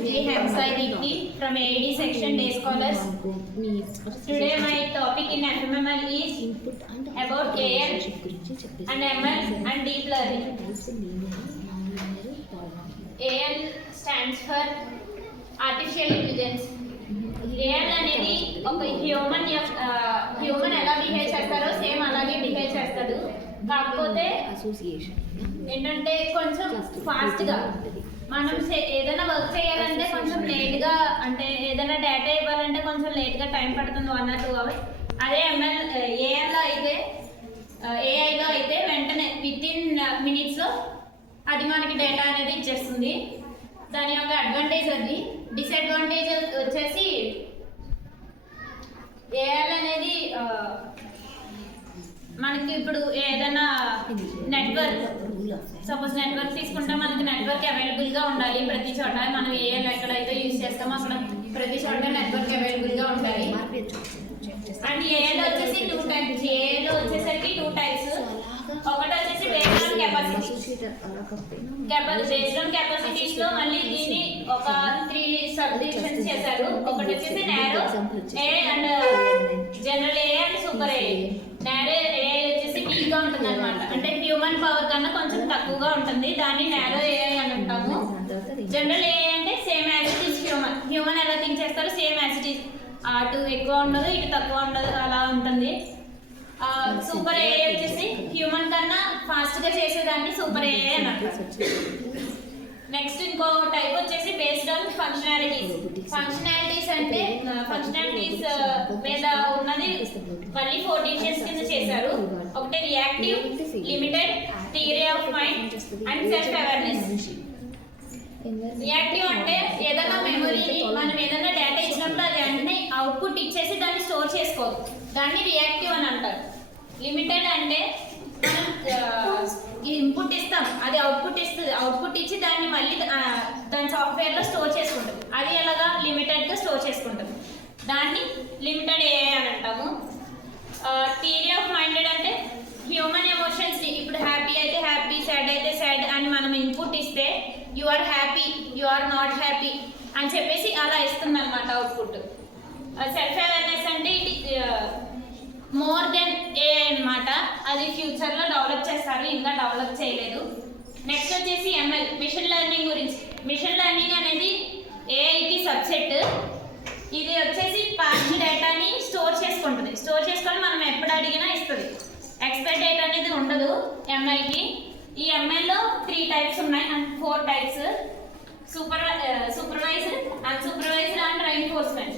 We have Sai Deepti from AED section Day Scholars. Today my topic in FMML is about AL and ML and deep learning. AL stands for Artificial Intelligence. AL అనేది ఒక human ఎలా behave చేస్తారో same అలాగే behave చేస్తాడు. కాకపోతే ఏంటంటే కొంచెం ఫాస్ట్గా మనం ఏదైనా వర్క్ చేయాలంటే కొంచెం లేట్గా, అంటే ఏదైనా డేటా ఇవ్వాలంటే కొంచెం లేట్గా టైం పడుతుంది 1 or 2 hours. అదే ఏఐలో అయితే వెంటనే వితిన్ మినిట్స్లో అది మనకి డేటా అనేది ఇచ్చేస్తుంది. దాని యొక్క అడ్వాంటేజ్ అది. డిసడ్వాంటేజ్ వచ్చేసి ఏఐ అనేది మనకి ఇప్పుడు ఏదైనా నెట్వర్క్, సపోజ్ నెట్వర్క్ తీసుకుంటే మనకి నెట్వర్క్ అవైలబుల్గా ఉండాలి ప్రతి చోట. మనం ఏఐ ఎక్కడైతే యూజ్ చేస్తామో అక్కడ ప్రతి చోట నెట్వర్క్ అవైలబుల్గా ఉండాలి. అండ్ ఏఐలో వచ్చేసి 2 types. ఏఐలో వచ్చేసరికి 2 types. ఒకటి వచ్చేసి బేస్డ్ ఆన్ కెపాసిటీస్ లో మళ్ళీ దీన్ని ఒక 3 సబ్ డివిజన్స్ చేశారు. ఒకటి వచ్చేసి narrow AI and general AI and super AI. Narrow AI వచ్చేసి వీక్ గా ఉంటుంది అనమాట, అంటే హ్యూమన్ పవర్ కన్నా కొంచెం తక్కువగా ఉంటుంది. దాన్ని నారో ఏఐ అని అంటాము. జనరల్ ఏఐ అంటే same as it is human ఎలా థింక్ చేస్తారో సేమ్ యాజ్ ఇట్ ఈస్, అటు ఎక్కువ ఉండదు ఇటు తక్కువ ఉండదు, అలా ఉంటుంది. సూపర్ ఏఐ వచ్చేసి హ్యూమన్ కన్నా ఫాస్ట్ గా చేసేదాన్ని సూపర్ ఏఐ అని అంటారు. నెక్స్ట్ ఇంకో టైప్ వచ్చేసి బేస్డ్ ఆన్ ఫంక్షనాలిటీస్. ఫంక్షనాలిటీస్ అంటే ఫంక్షనాలిటీస్ మీద ఉన్నది మళ్ళీ 4 డివిజన్స్ కింద చేశారు. ఒకటి reactive, limited, theory of mind and self awareness. Reactive అంటే ఏదైనా మెమొరీని మనం ఏదైనా డేటా ఇచ్చినప్పుడు అది వెంటనే అవుట్పుట్ ఇచ్చేసి దాన్ని స్టోర్ చేసుకోదు, దాన్ని రియాక్టివ్ అని అంటారు. లిమిటెడ్ అంటే మనం ఇన్పుట్ ఇస్తాం, అది అవుట్పుట్ ఇస్తుంది, అవుట్పుట్ ఇచ్చి దాన్ని మళ్ళీ దాని సాఫ్ట్వేర్లో స్టోర్ చేసుకుంటుంది. అది ఎలాగా లిమిటెడ్గా స్టోర్ చేసుకుంటుంది, దాన్ని లిమిటెడ్ ఏఐ అని అంటాము. థియరీ ఆఫ్ మైండెడ్ అంటే హ్యూమన్ ఎమోషన్స్ని, ఇప్పుడు హ్యాపీ అయితే హ్యాపీ, సాడ్ అయితే సాడ్ అని మనం ఇన్పుట్ ఇస్తే you are happy, you are not happy అని చెప్పేసి అలా ఇస్తుంది అనమాట అవుట్పుట్. సెల్ఫ్ అవేర్నెస్ అంటే ఇది మోర్ దెన్ ఏఐ అనమాట. అది ఫ్యూచర్లో డెవలప్ చేస్తారు, ఇంకా డెవలప్ చేయలేదు. నెక్స్ట్ వచ్చేసి ఎంఎల్, మిషన్ లెర్నింగ్ గురించి. మిషన్ లెర్నింగ్ అనేది ఏఐకి సబ్సెట్. ఇది వచ్చేసి పాస్ట్ డేటాని స్టోర్ చేసుకుంటుంది, స్టోర్ చేసుకొని మనం ఎప్పుడు అడిగినా ఇస్తుంది. ఎక్స్పైర్ డేటా అనేది ఉండదు ఎంఎల్కి. ఈ ఎంఎల్లో 3 types ఉన్నాయి and 4 types: supervised, unsupervised and reinforcement.